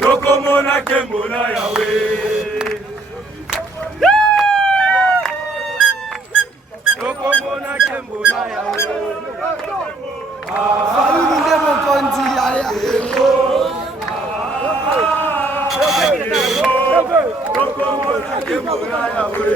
Tokomona kembola yawe. Tokomona kembola yawe. Salut nde mokonzi aya. Tokomona kembola yawe.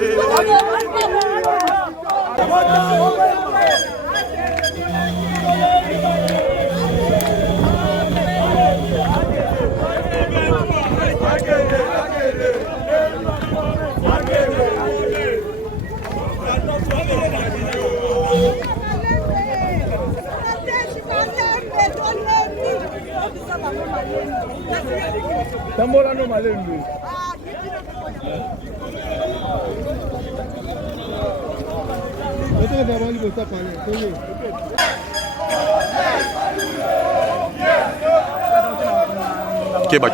Tambola no malembe. Keba.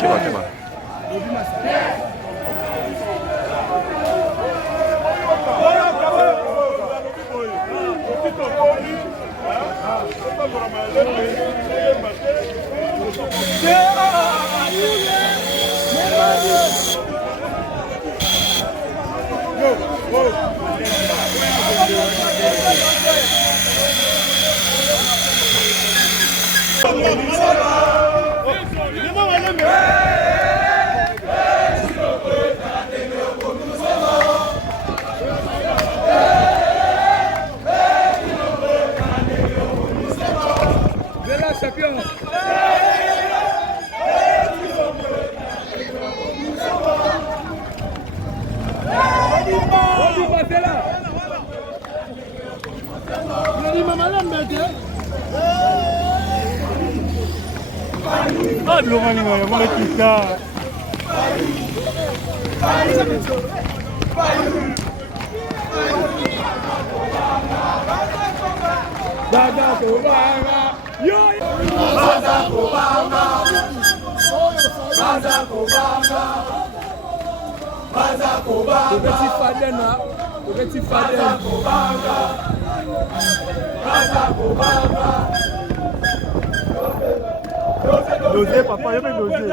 Dosé, papa, il y a même dosé.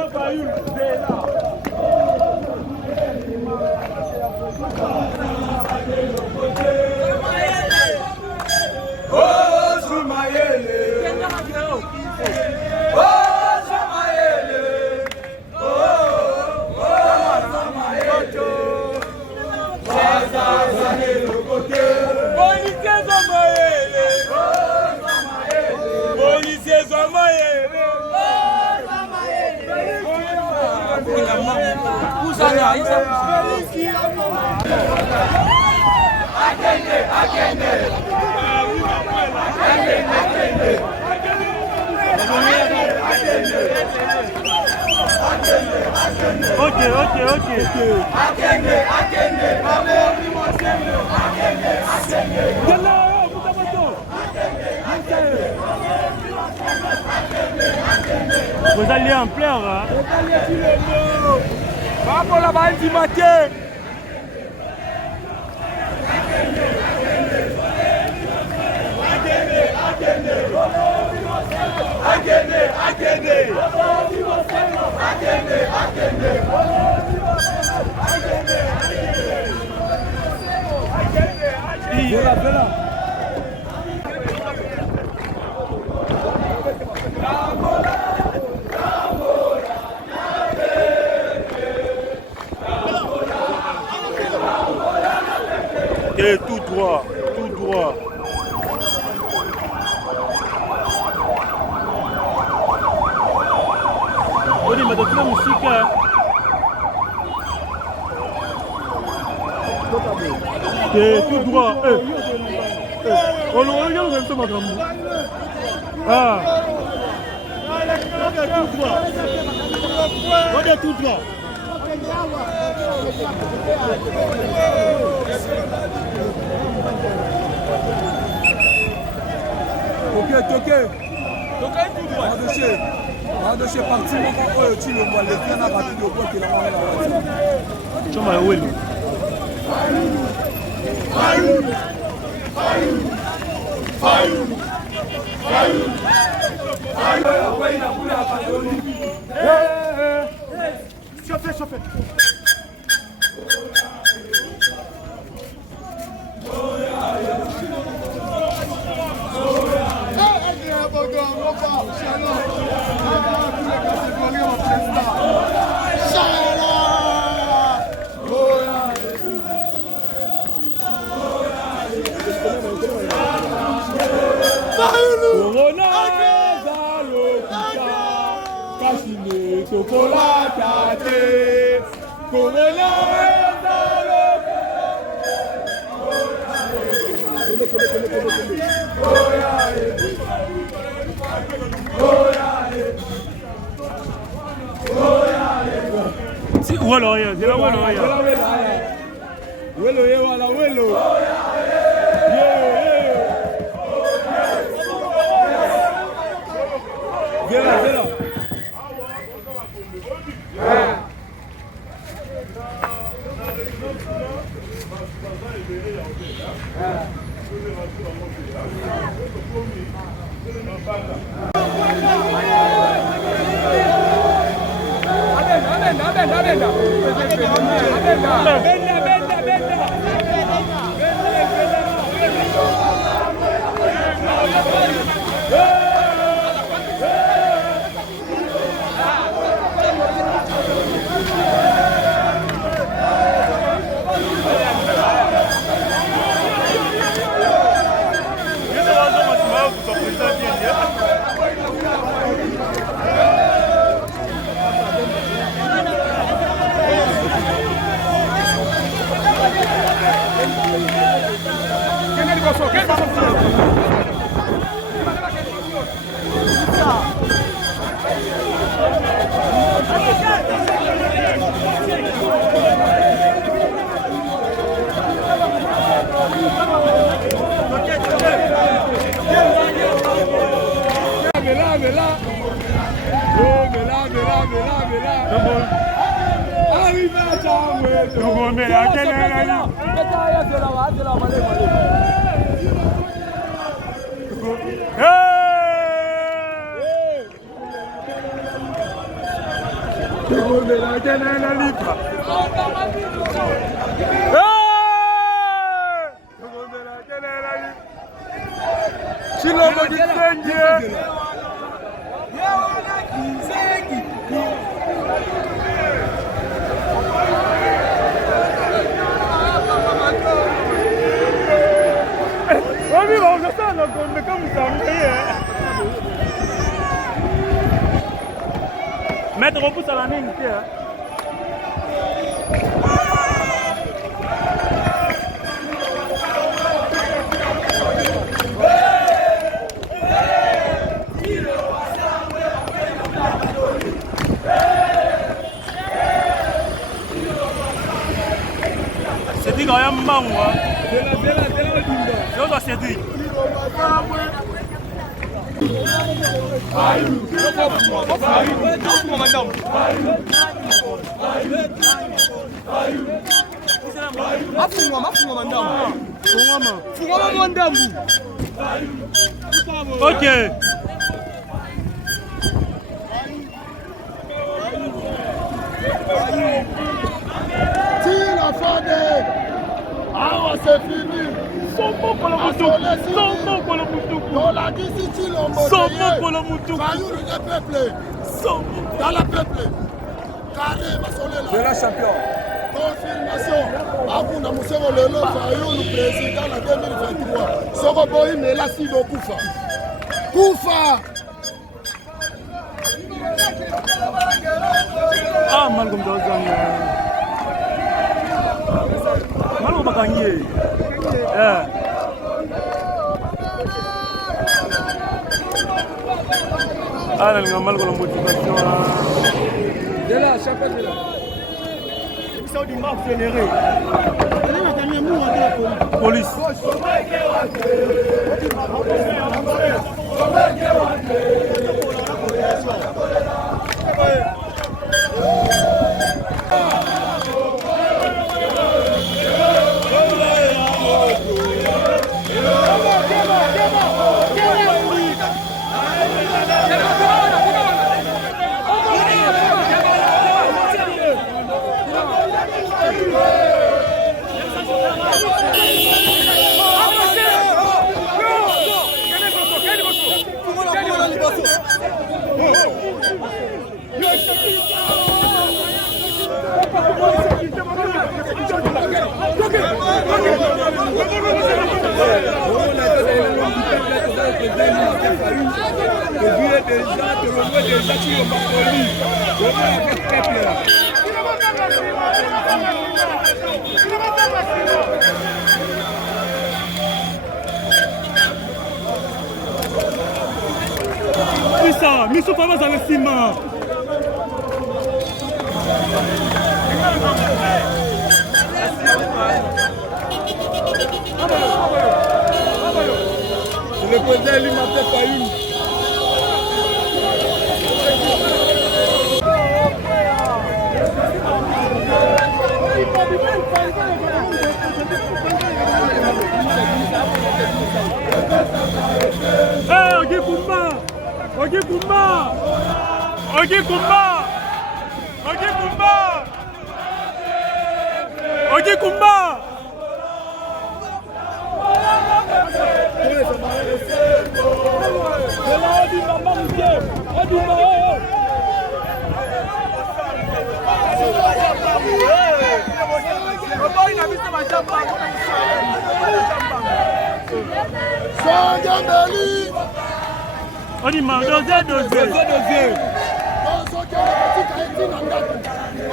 Vous allez en pleurs, hein? Vamos la balle du matin. Et tout droit, tout droit. On dit, mais de la musique, et tout droit. On le regarde même ça, madame. Ah. Regarde tout droit. Regarde tout droit. Toquez tout droit. Ando chez parti moko oyo ti lomba le kana parti de ko kila mwana wa. Choma welo. Chauffez. Welo ya, dila welo ya. Welo ye wala welo. Dela. Mettre au bout à la ligne, Cédric a un mangue. Je dois Cédric. Ok. Tire la fade. Ah, c'est fini. On l'a dit si tu l'as peuple. Dans la peuple. Carré, De la champion. Confirmation. Abuna Moussero Lelo Fayoulou président en 2023. Soroboy Melasi do Koufa. Koufa. Ah, Malcolm Dozan. Malcolm Bakangye. Ah, elle a mal con la motivation. De la champion de la. Ça dit marque générée. Police. président de l'Ombre déjà qui est Makoli. On va avec peuple là. Misa, miso pas dans le ciment. Le président lui m'a fait pas une. Ogi Kumba! Ogi Kumba! Ogi Kumba! Ogi Kumba! Ogi Kumba! On dit dosé.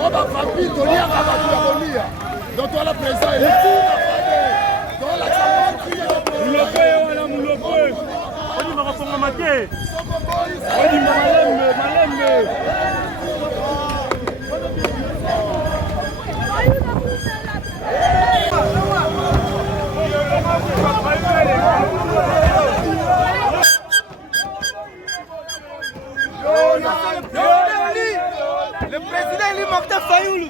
On va frapper, on y a donc on la présent et on le président il est Martin Fayoulou.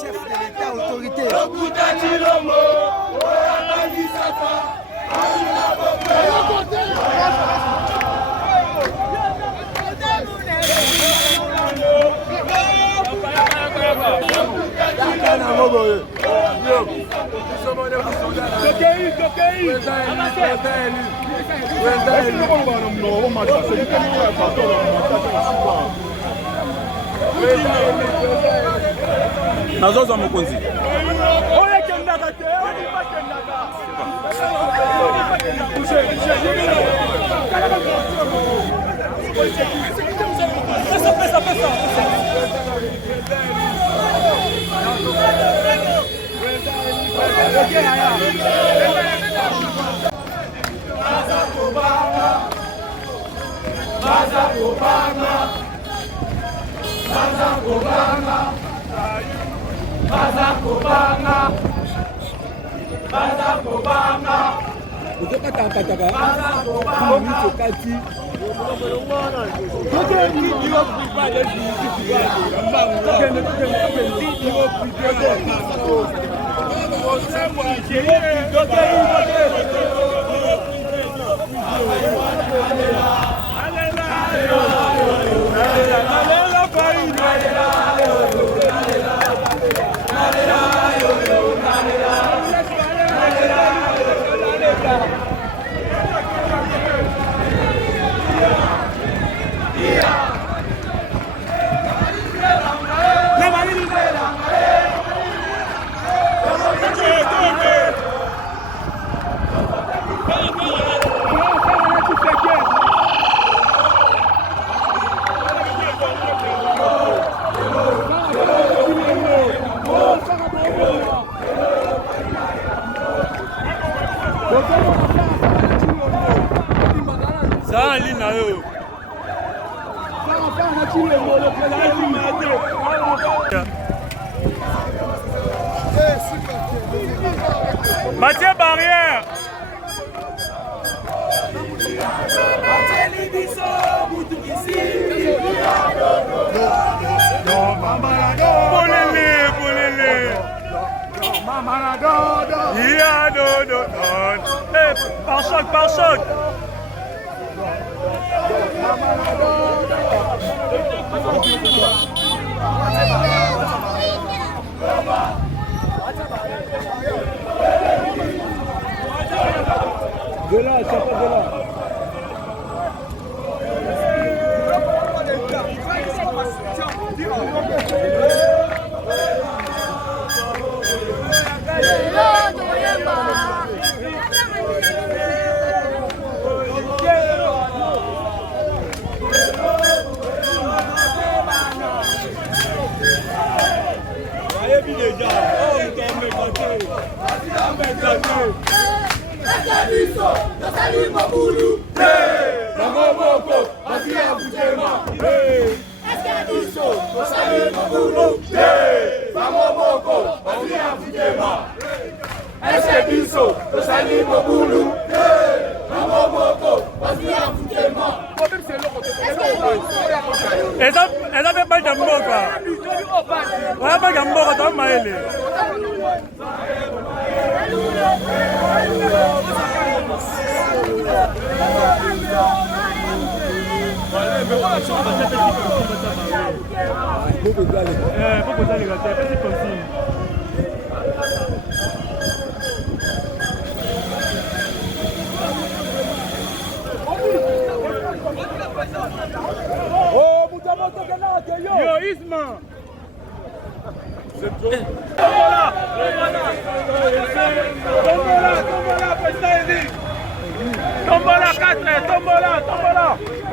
Chef de l'État, autorité. Nazoza mokonzi. Mathieu Barrière. Par choc, par choc. De là, ça pas de là. biso tosali mobulu te bango moko batia kutema eske biso tosali mobulu te bango moko batia kutema eske biso tosali mobulu te bango moko batia kutema eza mpe baka mboka wana baka mboka toa maele Oh, Mutamoto Kenake, yo! Yo, Isma! Tombola, 4, tombola!